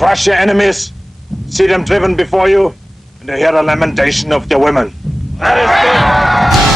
crush your enemies, see them driven before you, and to hear the lamentation of their women. That is good.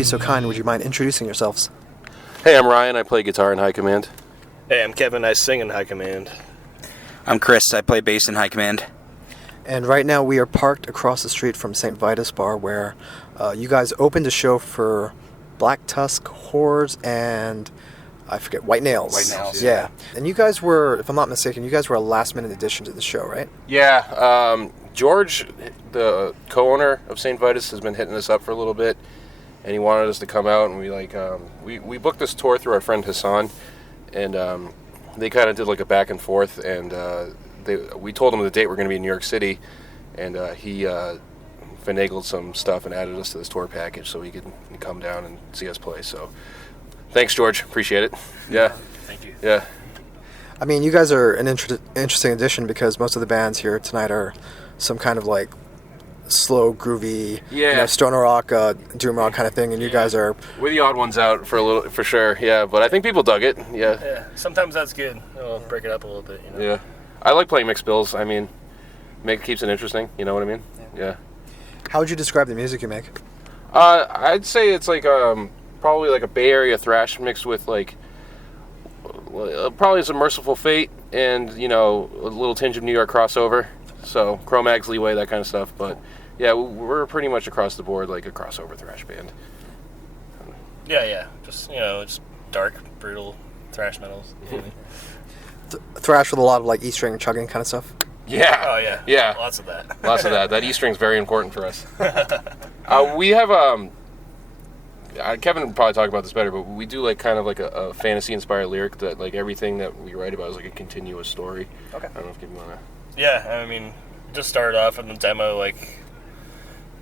be so kind, would you mind introducing yourselves? Hey, I'm Ryan. I play guitar in High Command. Hey, I'm Kevin. I sing in High Command. I'm Chris. I play bass in High Command. And right now we are parked across the street from Saint Vitus Bar, where you guys opened a show for Black Tusk, Whores, and I forget, White Nails. White Nails. Yeah. And you guys were, if I'm not mistaken, you guys were a last-minute addition to the show, right? Yeah. George, the co-owner of Saint Vitus, has been hitting us up for a little bit, and he wanted us to come out, and we booked this tour through our friend Hassan, and they kind of did like a back and forth, and we told him the date we're going to be in New York City, and he finagled some stuff and added us to this tour package so he could come down and see us play. So thanks, George. Appreciate it. Yeah. Thank you. Yeah. I mean, you guys are an interesting addition because most of the bands here tonight are some kind of like slow, groovy, stoner rock, doom rock kind of thing, and you guys are... We're the odd ones out for sure, yeah, but I think people dug it, yeah. Yeah, sometimes that's good. It'll break it up a little bit, you know? Yeah. I like playing mixed bills. I mean, keeps it interesting, you know what I mean? Yeah. How would you describe the music you make? I'd say it's like probably like a Bay Area thrash mixed with like probably some Merciful Fate and, you know, a little tinge of New York crossover. So Cro-Mags, Leeway, that kind of stuff, but yeah, we're pretty much across the board like a crossover thrash band. Yeah. Just, you know, just dark, brutal thrash metals. Thrash with a lot of like E-string chugging kind of stuff? Yeah. Oh, yeah. Yeah. Lots of that. Lots of that. That E-string's very important for us. We have, Kevin would probably talk about this better, but we do like kind of like a fantasy-inspired lyric that like everything that we write about is like a continuous story. Okay. I don't know if you want to... Yeah, I mean, just started off in the demo, like,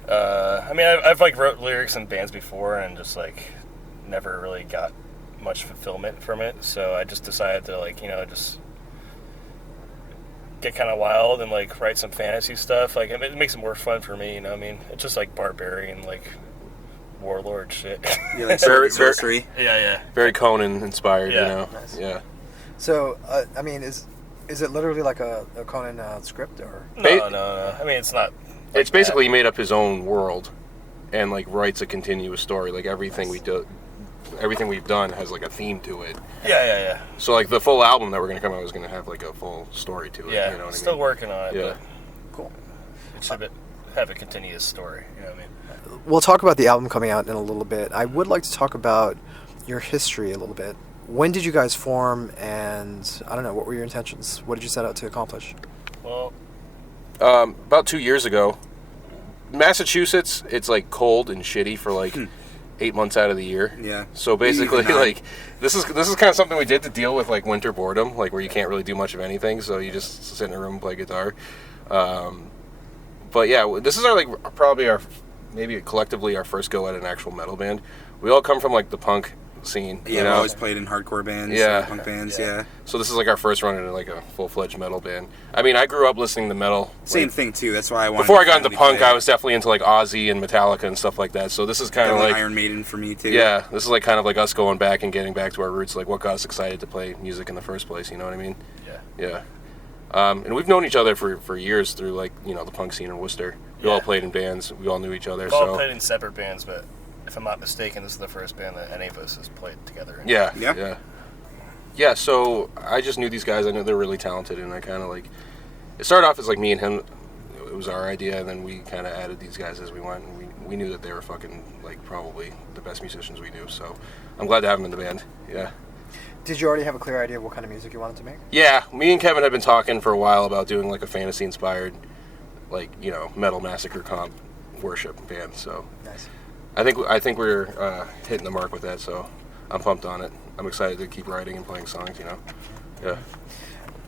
I've like wrote lyrics in bands before and just like never really got much fulfillment from it, so I just decided to like, you know, just get kind of wild and like write some fantasy stuff. Like, it makes it more fun for me, you know what I mean? It's just like barbarian, like warlord shit. Yeah, like sorcery. Yeah. Very Conan inspired, Yeah. you know? Nice. Yeah. So, I mean, is it literally like a Conan script, or? No. I mean, it's not. Like It's basically he made up his own world and like writes a continuous story. Like everything everything we've done has like a theme to it. Yeah. So like the full album that we're gonna come out is gonna have like a full story to it. Yeah, you know what still I mean? working on it. Yeah. But Cool. it should have a continuous story. You know what I mean? We'll talk about the album coming out in a little bit. I would like to talk about your history a little bit. When did you guys form, and I don't know, what were your intentions? What did you set out to accomplish? Well, About 2 years ago, Massachusetts, it's like cold and shitty for like 8 months out of the year. Yeah. So basically, Even like this is kind of something we did to deal with like winter boredom, like where you can't really do much of anything, so you just sit in a room and play guitar. But yeah, this is probably maybe collectively our first go at an actual metal band. We all come from like the punk scene. Yeah, you we know? always played in hardcore bands, Yeah. punk bands, Yeah. yeah. So this is like our first run into like a full-fledged metal band. I mean, I grew up listening to metal. Same like, thing too. That's why I wanted. Before I got into finally punk, play. I was definitely into like Ozzy and Metallica and stuff like that. So this is kind of Definitely like Iron Maiden for me too. yeah, this is like kind of like us going back and getting back to our roots, like what got us excited to play music in the first place. You know what I mean? yeah. Yeah. And we've known each other for years through like, you know, the punk scene in Worcester. We all Yeah. played in bands. We all knew each other. We've all So played in separate bands, but if I'm not mistaken, this is the first band that any of us has played together in. yeah. So I just knew these guys. I knew they were really talented, and I kind of like. It started off as like me and him. It was our idea, and then we kind of added these guys as we went. And we knew that they were fucking like probably the best musicians we knew. So I'm glad to have them in the band. Yeah. Did you already have a clear idea of what kind of music you wanted to make? Yeah, me and Kevin have been talking for a while about doing like a fantasy-inspired, like, you know, metal massacre comp worship band. So Nice. I think we're hitting the mark with that. So I'm pumped on it. I'm excited to keep writing and playing songs. You know. Yeah.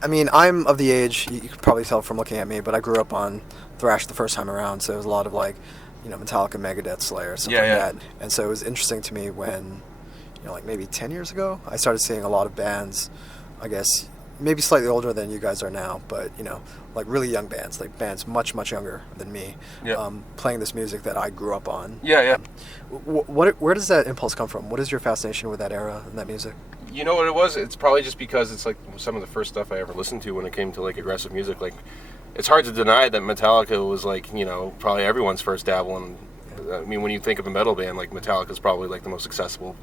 I mean, I'm of the age, you could probably tell from looking at me, but I grew up on thrash the first time around, so it was a lot of like, you know, Metallica, Megadeth, Slayer, stuff like that. And so it was interesting to me when, you know, like maybe 10 years ago, I started seeing a lot of bands, I guess, maybe slightly older than you guys are now, but, you know, like really young bands, like bands much, much younger than me, playing this music that I grew up on. Yeah. Where does that impulse come from? What is your fascination with that era and that music? You know what it was? It's probably just because it's like some of the first stuff I ever listened to when it came to like aggressive music. Like, it's hard to deny that Metallica was like, you know, probably everyone's first dabble in. I mean, when you think of a metal band, like Metallica is probably like the most accessible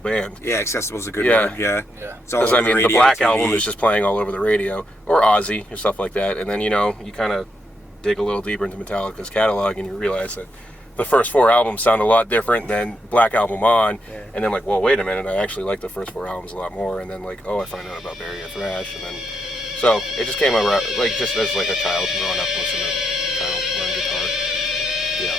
band. Yeah, accessible is a good Yeah. word. Yeah. Yeah. It's all Because over I mean, the radio, Black TV. album is just playing all over the radio, or Ozzy and stuff like that. And then, you know, you kind of dig a little deeper into Metallica's catalog, and you realize that the first 4 albums sound a lot different than Black Album On. Yeah. And then like, well, wait a minute, I actually like the first 4 albums a lot more. And then like, oh, I find out about Bury a Thrash, and then so it just came around like just as like a child growing up listening to trying to learn guitar. Yeah.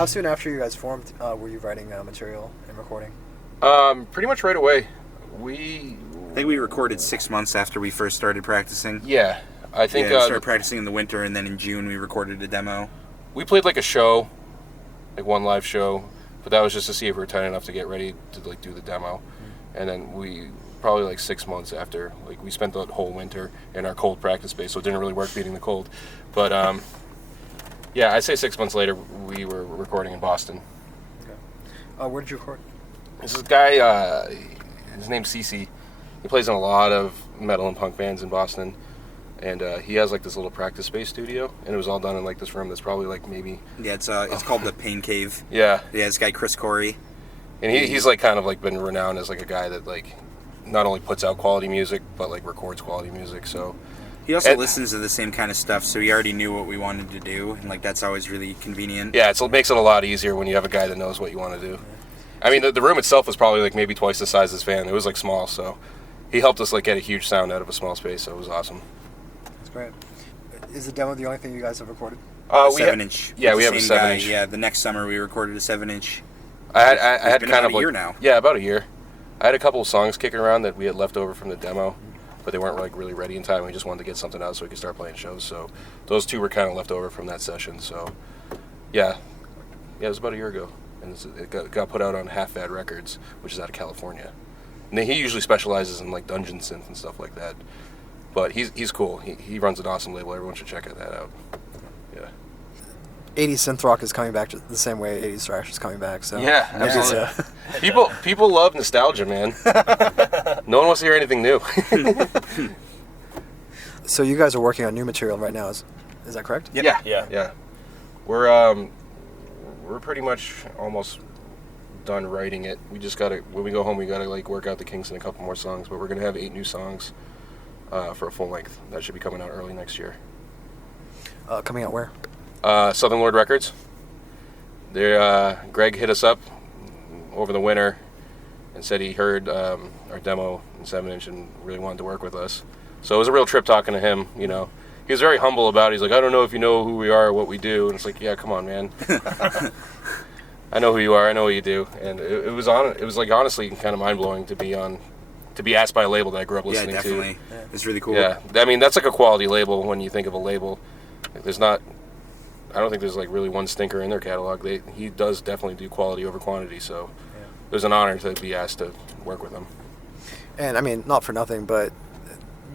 How soon after you guys formed were you writing material and recording? Pretty much right away. I think we recorded 6 months after we first started practicing. Yeah, I think we started practicing in the winter, and then in June we recorded a demo. We played like a show, like one live show, but that was just to see if we were tight enough to get ready to like do the demo. And then we probably like 6 months after, like we spent the whole winter in our cold practice space, so it didn't really work beating the cold. But yeah, I'd say 6 months later we were recording in Boston. Okay. Where did you record? This is a guy, his name's Cece. He plays in a lot of metal and punk bands in Boston, and he has like this little practice space studio, and it was all done in like this room that's probably like maybe... Yeah, it's called the Pain Cave. Yeah. Yeah, this guy Chris Corey. And he's like kind of like been renowned as like a guy that like not only puts out quality music, but like records quality music, so... He also listens to the same kind of stuff, so he already knew what we wanted to do, and like that's always really convenient. Yeah, it makes it a lot easier when you have a guy that knows what you want to do. I mean, the room itself was probably like maybe twice the size of this van. It was like small, so he helped us like get a huge sound out of a small space, so it was awesome. That's great. Is the demo the only thing you guys have recorded? A 7-inch. Yeah, we have a 7-inch. Yeah, the next summer we recorded a 7-inch. I had kind of a year now. Yeah, about a year. I had a couple of songs kicking around that we had left over from the demo, but they weren't like really ready in time. We just wanted to get something out so we could start playing shows. So those two were kind of left over from that session. So yeah, it was about a year ago, and it got put out on Half Bad Records, which is out of California. And he usually specializes in like dungeon synth and stuff like that. But he's cool. He runs an awesome label. Everyone should check that out. Yeah. 80s synth rock is coming back the same way 80s thrash is coming back. So yeah, absolutely. People love nostalgia, man. No one wants to hear anything new. So you guys are working on new material right now, is that correct? Yep. Yeah. We're pretty much almost done writing it. We just gotta, when we go home, we gotta like work out the kinks in a couple more songs. But we're gonna have 8 new songs for a full length. That should be coming out early next year. Coming out where? Southern Lord Records. Greg hit us up over the winter and said he heard our demo in 7-inch and really wanted to work with us. So it was a real trip talking to him, you know. He was very humble about it. He's like, I don't know if you know who we are or what we do. And it's like, yeah, come on, man. I know who you are. I know what you do. And it was like honestly kind of mind-blowing to be asked by a label that I grew up listening to. Yeah, definitely. It's really cool. Yeah. I mean, that's like a quality label when you think of a label. I don't think there's like really one stinker in their catalog. He does definitely do quality over quantity, so it was an honor to be asked to work with them. And I mean, not for nothing, but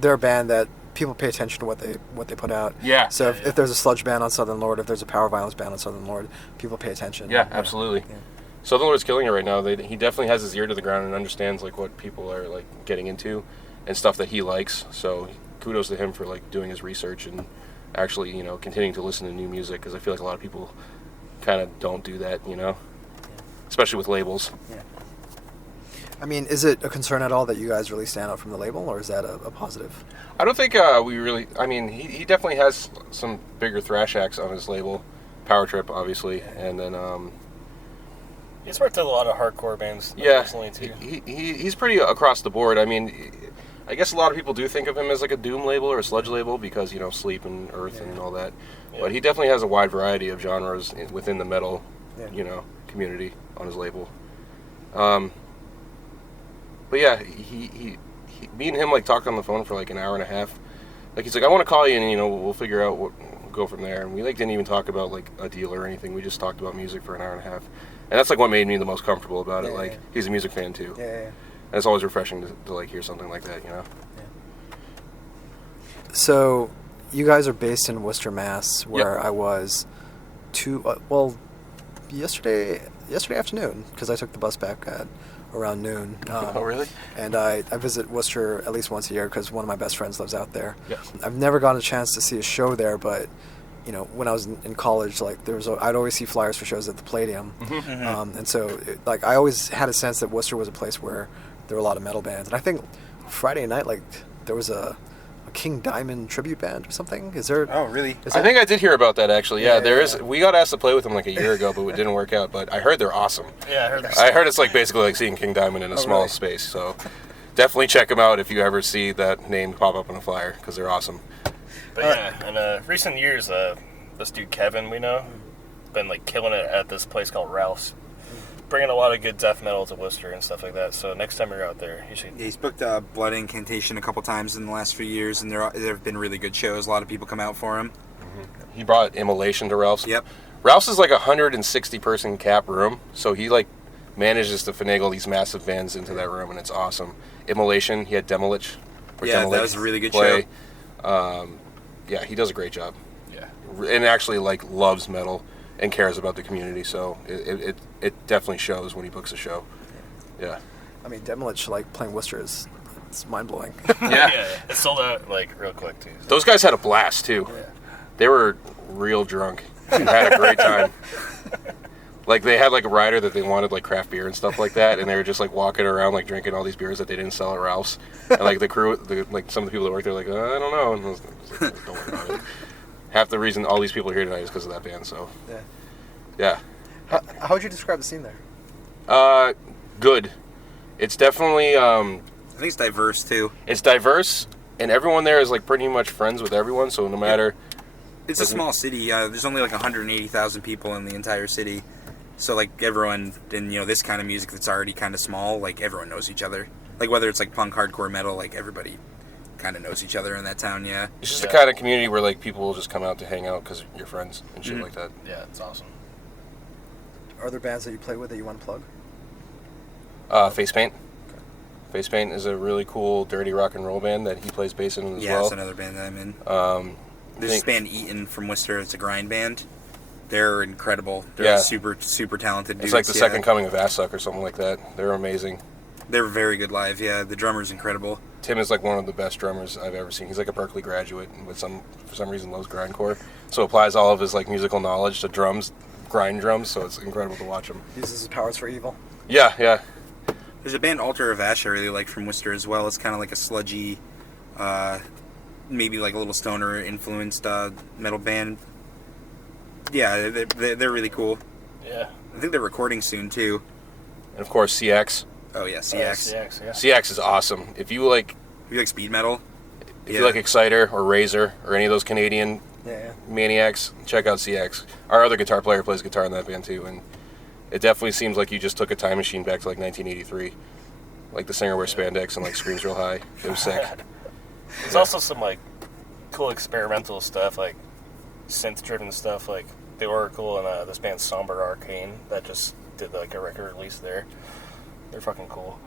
they're a band that people pay attention to what they put out. Yeah. So if there's a sludge band on Southern Lord, if there's a power violence band on Southern Lord, people pay attention. Yeah, absolutely. Yeah. Southern Lord's killing it right now. He definitely has his ear to the ground and understands like what people are like getting into and stuff that he likes. So kudos to him for like doing his research and actually, you know, continuing to listen to new music, because I feel like a lot of people kind of don't do that, you know, especially with labels. Yeah. I mean, is it a concern at all that you guys really stand out from the label, or is that a positive? I don't think we really... I mean, he definitely has some bigger thrash acts on his label. Power Trip, obviously, and then... He's worked with a lot of hardcore bands recently, too. He's pretty across the board. I mean, I guess a lot of people do think of him as like a doom label or a sludge label because, you know, Sleep and Earth and all that. Yeah. But he definitely has a wide variety of genres within the metal, you know, community on his label. But yeah, me and him like talked on the phone for like an hour and a half. Like he's like, I want to call you and, you know, we'll figure out what, we'll go from there. And we like didn't even talk about like a deal or anything. We just talked about music for an hour and a half. And that's like what made me the most comfortable about it. Like he's a music fan too. Yeah. And it's always refreshing to like hear something like that, you know. Yeah. So, you guys are based in Worcester, Mass, where I was yesterday afternoon, because I took the bus back at around noon. Oh, really? And I visit Worcester at least once a year because one of my best friends lives out there. Yeah. I've never gotten a chance to see a show there, but you know, when I was in college, like I'd always see flyers for shows at the Palladium, and so I always had a sense that Worcester was a place where there were a lot of metal bands. And I think Friday night, like there was a King Diamond tribute band or something. Is there? Oh, really? I think I did hear about that actually. Yeah, there is. We got asked to play with them like a year ago, but it didn't work out. But I heard they're awesome. Yeah, I heard it's like basically like seeing King Diamond in a small space. So definitely check them out if you ever see that name pop up on a flyer because they're awesome. But yeah, in recent years, this dude Kevin we know, been like killing it at this place called Ralph's. Bringing a lot of good death metal to Worcester and stuff like that. So next time you're out there, you should. Yeah, he's booked Blood Incantation a couple times in the last few years, and there have been really good shows. A lot of people come out for him. He brought Immolation to Ralph's. Yep. Ralph's is like a 160-person cap room, so he like manages to finagle these massive bands into that room, and it's awesome. Immolation, he had Demolich. Yeah, that was a really good show. Yeah, he does a great job. Yeah. And actually like loves metal and cares about the community, so it definitely shows when he books a show. Yeah. I mean, Demolich, like, playing Worcester it's mind-blowing. Yeah. It sold out, like, real quick, too. So. Those guys had a blast, too. Yeah. They were real drunk and had a great time. Like, they had, like, a rider that they wanted, like, craft beer and stuff like that, and they were just, like, walking around, like, drinking all these beers that they didn't sell at Ralph's. And, like, the crew, like, some of the people that worked there were like, I don't know. And I was like, don't worry about it. Half the reason all these people are here tonight is because of that band, so. Yeah. How would you describe the scene there? Good. It's definitely, I think it's diverse, too. It's diverse, and everyone there is, like, pretty much friends with everyone, so no matter... It's a small city. There's only, like, 180,000 people in the entire city. So, like, everyone, in, this kind of music that's already kind of small, like, everyone knows each other. Like, whether it's, like, punk, hardcore, metal, like, everybody kind of knows each other in that town, yeah. It's just the kind of community where, like, people will just come out to hang out because you're friends and shit like that. Yeah, it's awesome. Are there bands that you play with that you want to plug? Face Paint. Okay. Face Paint is a really cool dirty rock and roll band that he plays bass in as well. Yeah, it's another band that I'm in. There's this band Eaton from Worcester. It's a grind band. They're incredible. They're super, super talented dudes. It's like the second coming of Asssuck or something like that. They're amazing. They're very good live, yeah. The drummer's incredible. Tim is like one of the best drummers I've ever seen. He's like a Berkeley graduate and for some reason loves grindcore. So applies all of his like musical knowledge to drums, grind drums, so it's incredible to watch him. Uses his powers for evil. Yeah. There's a band Altar of Ash I really like from Worcester as well. It's kind of like a sludgy, maybe like a little stoner influenced metal band. Yeah, they're really cool. Yeah. I think they're recording soon too. And of course CX. Oh yeah, CX. CX, yeah. CX is awesome. If you like speed metal, if you like Exciter or Razor or any of those Canadian maniacs, check out CX. Our other guitar player plays guitar in that band too, and it definitely seems like you just took a time machine back to like 1983. Like the singer wears spandex and like screams real high. It was sick. There's also some like cool experimental stuff, like synth-driven stuff, like the Oracle and this band Somber Arcane that just did like a record release there. They're fucking cool.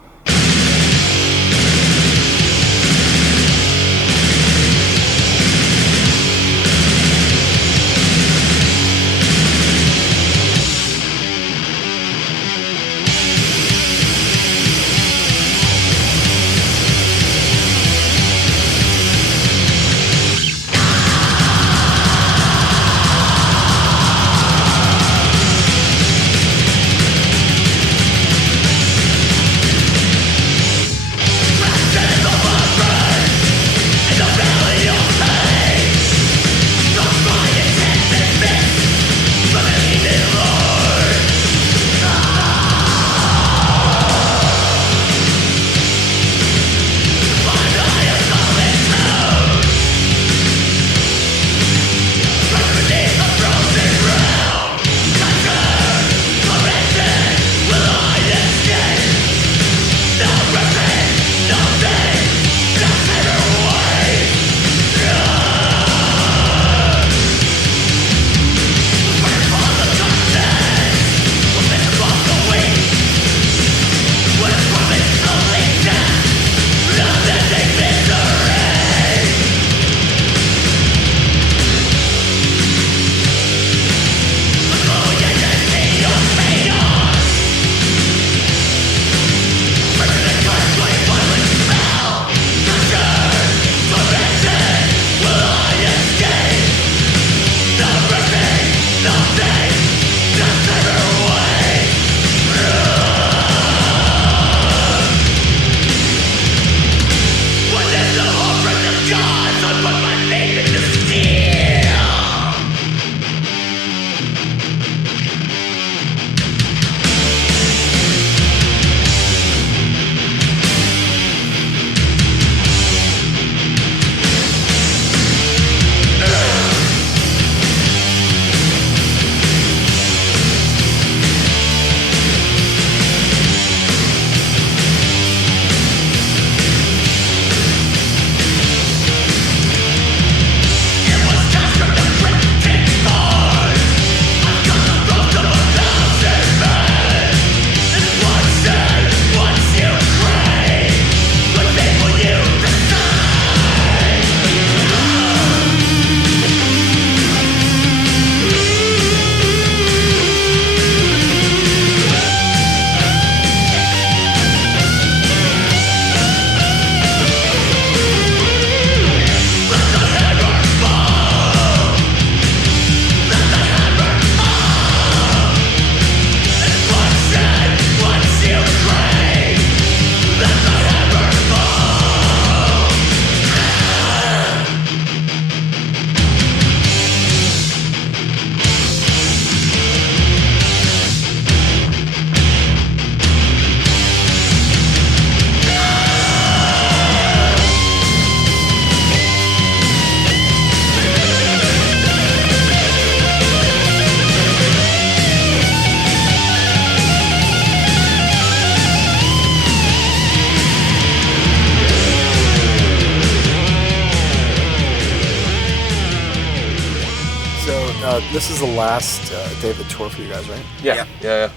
this is the last day of the tour for you guys, right? Yeah.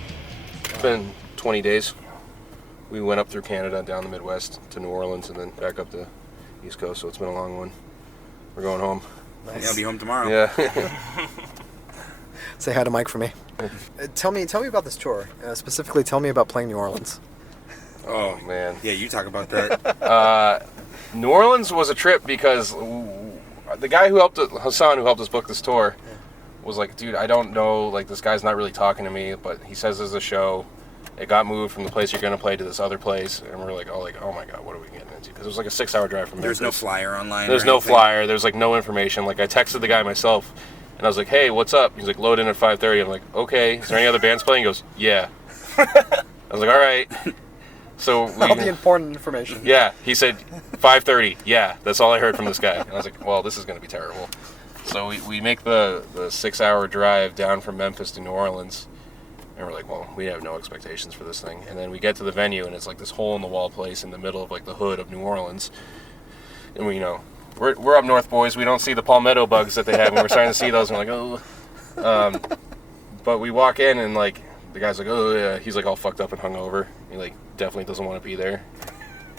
It's been 20 days. We went up through Canada, down the Midwest to New Orleans, and then back up the East Coast. So it's been a long one. We're going home. Nice. Yeah, I'll be home tomorrow. Yeah. Say hi to Mike for me. Tell me about this tour. Specifically, tell me about playing New Orleans. Oh man. Yeah, you talk about that. New Orleans was a trip because the guy who helped Hassan, who helped us book this tour, was like, dude, I don't know, like this guy's not really talking to me, but he says there's a show. It got moved from the place you're gonna play to this other place, and we're like, oh my god, what are we getting into? Because it was like a 6-hour drive from Memphis. There's no flyer online. There's no flyer. There's like no information. Like I texted the guy myself, and I was like, hey, what's up? He's like, load in at 5:30. I'm like, okay. Is there any other bands playing? He goes, yeah. I was like, all right. So All the important information. Yeah, he said 5:30. Yeah, that's all I heard from this guy. And I was like, well, this is going to be terrible. So we make the 6-hour drive down from Memphis to New Orleans, and we're like, well, we have no expectations for this thing. And then we get to the venue, and it's like this hole-in-the-wall place in the middle of like the hood of New Orleans. And we're up north, boys. We don't see the palmetto bugs that they have, and we're starting to see those. And we're like, oh. But we walk in, and like the guy's like, oh yeah. He's like all fucked up and hungover. He like definitely doesn't want to be there.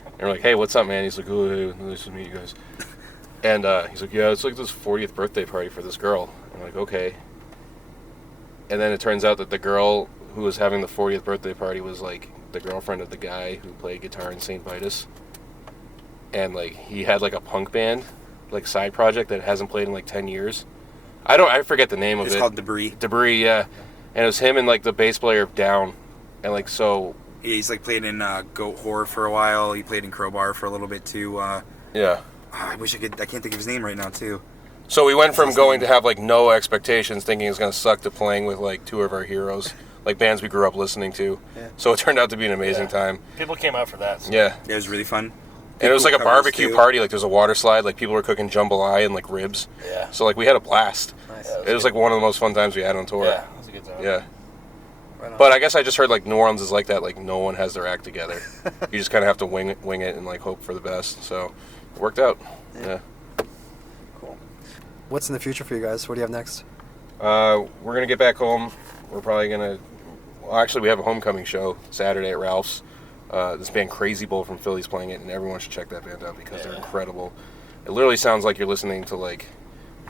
And we're like, hey, what's up, man? He's like, oh, hey, nice to meet you guys. And he's like, yeah, it's like this 40th birthday party for this girl. And I'm like, okay. And then it turns out that the girl who was having the 40th birthday party was like the girlfriend of the guy who played guitar in Saint Vitus. And like he had like a punk band, like side project that hasn't played in like 10 years. I forget the name of it. It's called Debris. Debris, yeah. And it was him and like the bass player of Down. And like so. Yeah, he's like played in Goat Whore for a while. He played in Crowbar for a little bit too. Yeah. I wish I could. I can't think of his name right now too. So we went from going to have like no expectations, thinking it was gonna suck, to playing with like two of our heroes, like bands we grew up listening to. Yeah. So it turned out to be an amazing time. People came out for that. So. Yeah. It was really fun. And it was like a barbecue party. Like there's a water slide. Like people were cooking jambalaya and like ribs. Yeah. So like we had a blast. Nice. Yeah, it was like one of the most fun times we had on tour. Yeah, it was a good time. Yeah. Right on. But I guess I just heard like New Orleans is like that. Like no one has their act together. You just kind of have to wing it and like hope for the best. So it worked out. Yeah. Cool. What's in the future for you guys? What do you have next? We're gonna get back home. We're probably gonna. Well, actually, we have a homecoming show Saturday at Ralph's. This band Crazy Bull from Philly's playing it, and everyone should check that band out because they're incredible. It literally sounds like you're listening to like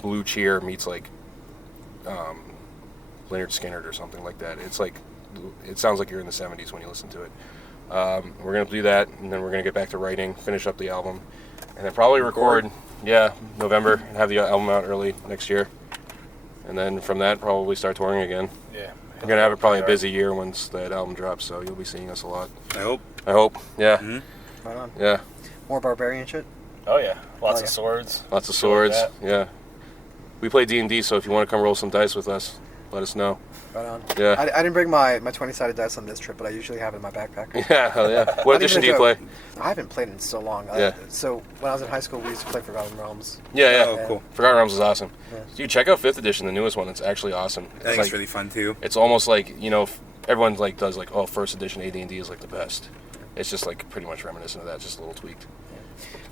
Blue Cheer meets like Leonard Skinner or something like that. It's like it sounds like you're in the 70s when you listen to it. We're gonna do that, and then we're gonna get back to writing, finish up the album, and then probably record. Yeah, November, and have the album out early next year, and then from that probably start touring again. Yeah. We're gonna have probably a busy year once that album drops, so you'll be seeing us a lot. I hope. Yeah. Mm-hmm. Right on. Yeah. More barbarian shit? Oh yeah, lots of swords. Lots of Shit swords. like Yeah. We play D&D, so if you want to come roll some dice with us, let us know. Right on. Yeah. I didn't bring my 20-sided dice on this trip, but I usually have it in my backpack. Yeah, hell yeah. What edition do you play? I haven't played in so long. Yeah. So when I was in high school, we used to play Forgotten Realms. Yeah. Oh, cool. Forgotten Realms is awesome. Yeah. Dude, check out 5th edition, the newest one. It's actually awesome. I think it's really fun too. It's almost like, everyone like does like, oh, 1st edition AD&D is like the best. It's just like pretty much reminiscent of that, just a little tweaked.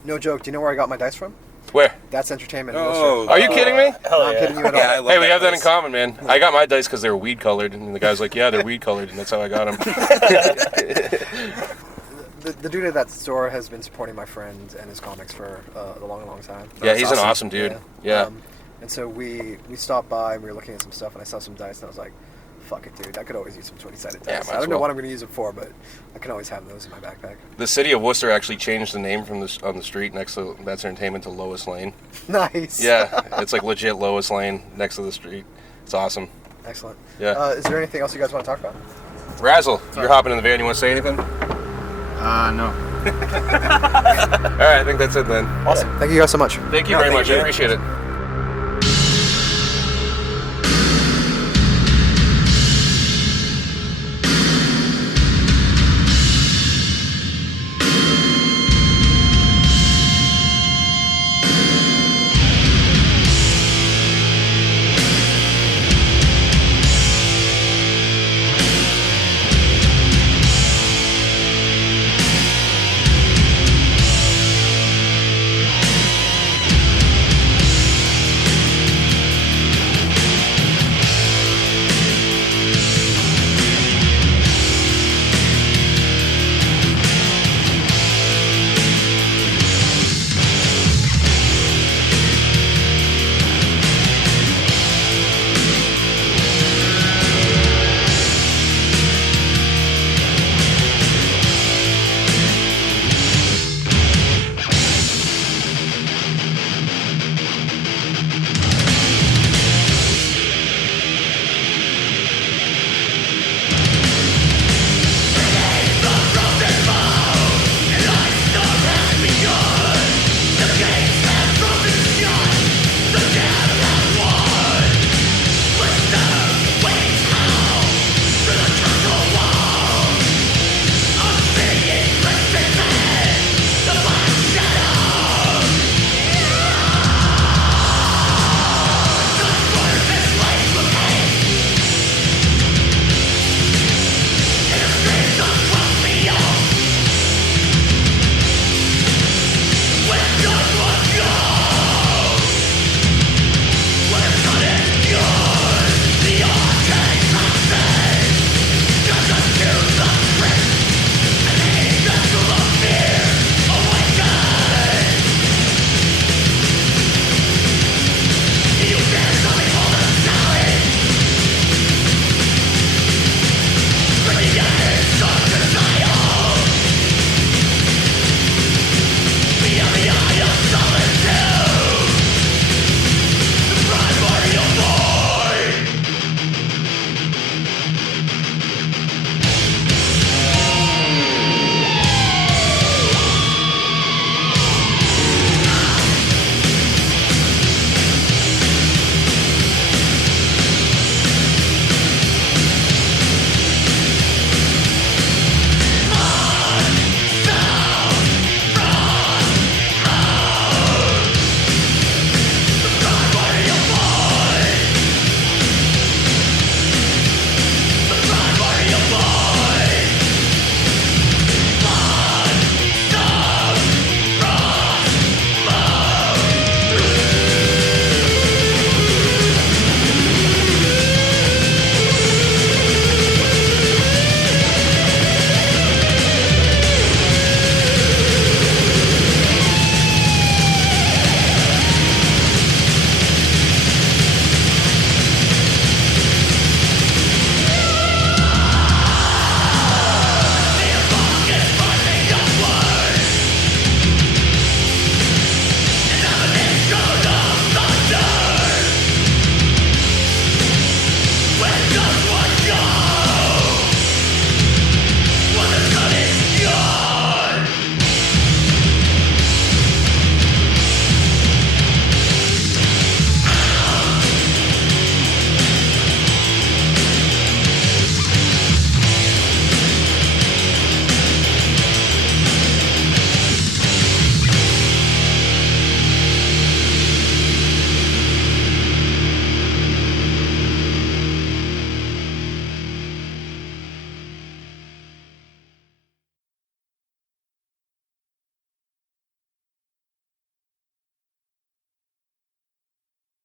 No joke. Do you know where I got my dice from? Where? That's Entertainment in Oh. Worcester. Are you kidding me? Hell I'm yeah. kidding you at all. Yeah, I love Hey, we have that place. in common, man. I got my dice because they were weed colored, and the guy's like, yeah, they're weed colored, and that's how I got them. The dude at that store has been supporting my friend and his comics for a long, long time. Yeah, he's an awesome dude. Yeah. And so we stopped by and we were looking at some stuff, and I saw some dice, and I was like, fuck it, dude. I could always use some 20-sided dice. Yeah, I don't know what I'm going to use it for, but I can always have those in my backpack. The city of Worcester actually changed the name from on the street next to That's Entertainment to Lois Lane. Nice. Yeah, it's like legit Lois Lane next to the street. It's awesome. Excellent. Yeah. Is there anything else you guys want to talk about? Razzle, you're hopping in the van. You want to say anything? No. All right, I think that's it then. Awesome. Thank you guys so much. Thank you very much. I appreciate it.